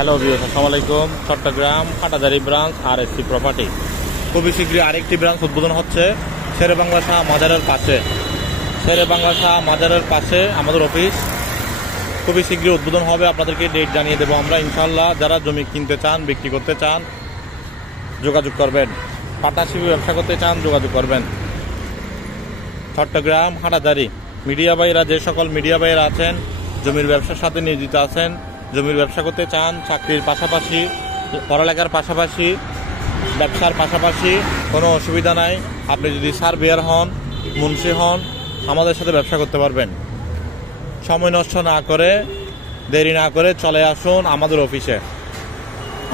Hello viewers, আসসালামু আলাইকুম। Chattogram Hathazari branch RSC property খুবই শীঘ্রই আরেকটি ব্রাঞ্চ উদ্বোধন হচ্ছে শেরেবাংলা শাহ মাজারের পাশে। শেরেবাংলা শাহ মাজারের পাশে আমাদের অফিস খুবই শীঘ্রই উদ্বোধন হবে। আপনাদেরকে ডেট জানিয়ে দেবো আমরা ইনশাল্লাহ। যারা জমি কিনতে চান, বিক্রি করতে চান, যোগাযোগ করবেন। পার্টনারশিপে ব্যবসা করতে চান, যোগাযোগ করবেন। চট্টগ্রাম হাটাজারি মিডিয়া ভাইয়েরা, যে সকল মিডিয়া ভাইয়েরা আছেন, জমির ব্যবসার সাথে নিয়োজিত আছেন, জমির ব্যবসা করতে চান, চাকরির পাশাপাশি, পড়ালেখার পাশাপাশি, ব্যবসার পাশাপাশি, কোনো অসুবিধা নাই। আপনি যদি সার্ভেয়ার হন, মুন্সি হন, আমাদের সাথে ব্যবসা করতে পারবেন। সময় নষ্ট না করে, দেরি না করে চলে আসুন আমাদের অফিসে।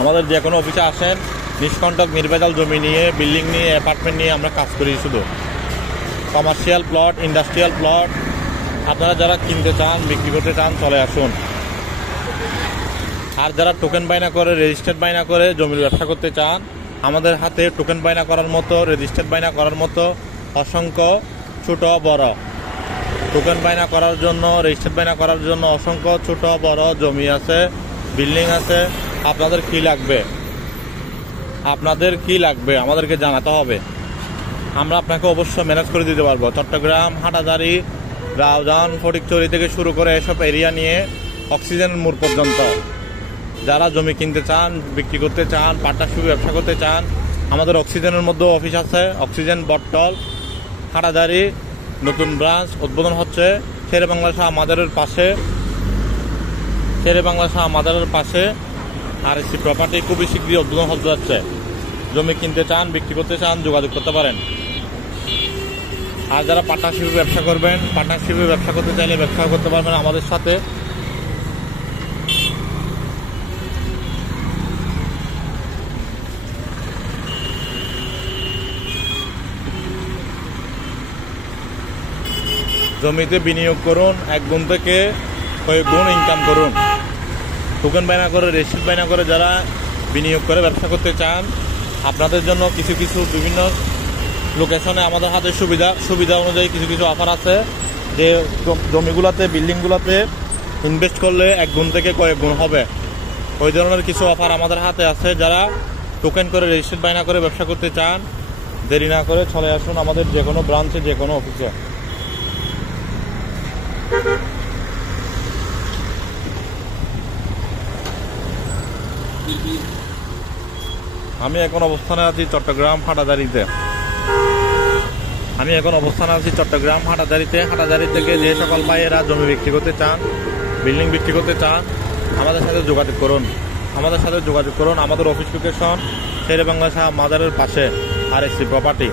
আমাদের যে কোনো অফিসে আসেন, নিষ্কণ্টক নির্ভেজাল জমি নিয়ে, বিল্ডিং নিয়ে, অ্যাপার্টমেন্ট নিয়ে আমরা কাজ করি। শুধু কমার্শিয়াল প্লট, ইন্ডাস্ট্রিয়াল প্লট, আপনারা যারা কিনতে চান, বিক্রি করতে চান, চলে আসুন। আর যারা টোকেন বাইনা করে, রেজিস্টার্ড বাইনা করে জমির ব্যবসা করতে চান, আমাদের হাতে টোকেন বাইনা করার মতো, রেজিস্টার্ড বাইনা করার মতো অসংখ্য ছোট বড়, টোকেন বাইনা করার জন্য, রেজিস্টার্ড বাইনা করার জন্য অসংখ্য ছোট বড় জমি আছে, বিল্ডিং আছে। আপনাদের কি লাগবে, আপনাদের কি লাগবে আমাদেরকে জানাতে হবে। আমরা আপনাকে অবশ্যই ম্যানেজ করে দিতে পারবো। চট্টগ্রাম হাটাজারি, রাউজান, ফটিকছড়ি থেকে শুরু করে এসব এরিয়া নিয়ে অক্সিজেনের মোড় পর্যন্ত যারা জমি কিনতে চান, বিক্রি করতে চান, পার্টনারশিপে ব্যবসা করতে চান, আমাদের অক্সিজেনের মধ্যে অফিস আছে। অক্সিজেন বটতল হাটাজারি নতুন ব্রাঞ্চ উদ্বোধন হচ্ছে শেরেবাংলা শাহ মাজারের পাশে। শেরেবাংলা শাহ মাজারের পাশে আরএসসি প্রপার্টি খুবই শীঘ্রই উদ্বোধন হতে যাচ্ছে। জমি কিনতে চান, বিক্রি করতে চান, যোগাযোগ করতে পারেন। আর যারা পার্টনারশিপে ব্যবসা করবেন, পার্টনারশিপে ব্যবসা করতে চাইলে ব্যবসা করতে পারবেন আমাদের সাথে। জমিতে বিনিয়োগ করুন, এক গুণ থেকে কয়েক গুণ ইনকাম করুন। টোকেন বাইনা করে, রেজিস্ট্রি বাইনা করে যারা বিনিয়োগ করে ব্যবসা করতে চান, আপনাদের জন্য কিছু কিছু বিভিন্ন লোকেশনে আমাদের হাতে সুবিধা অনুযায়ী কিছু কিছু অফার আছে। যে জমিগুলোতে, বিল্ডিংগুলোতে ইনভেস্ট করলে এক গুণ থেকে কয়েক গুণ হবে, ওই ধরনের কিছু অফার আমাদের হাতে আছে। যারা টোকেন করে, রেজিস্ট্রি বাইনা করে ব্যবসা করতে চান, দেরি না করে চলে আসুন আমাদের যে কোনো ব্রাঞ্চে, যে কোনো অফিসে। আমি এখন অবস্থানে আছি চট্টগ্রাম হাটাজারিতে। হাটাজারি থেকে যে সকল ভাইয়েরা জমি বিক্রি করতে চান, বিল্ডিং বিক্রি করতে চান, আমাদের সাথে যোগাযোগ করুন। আমাদের অফিস লোকেশন শেরেবাংলা শাহ মাজারের পাশে, আরএসসি প্রপার্টি।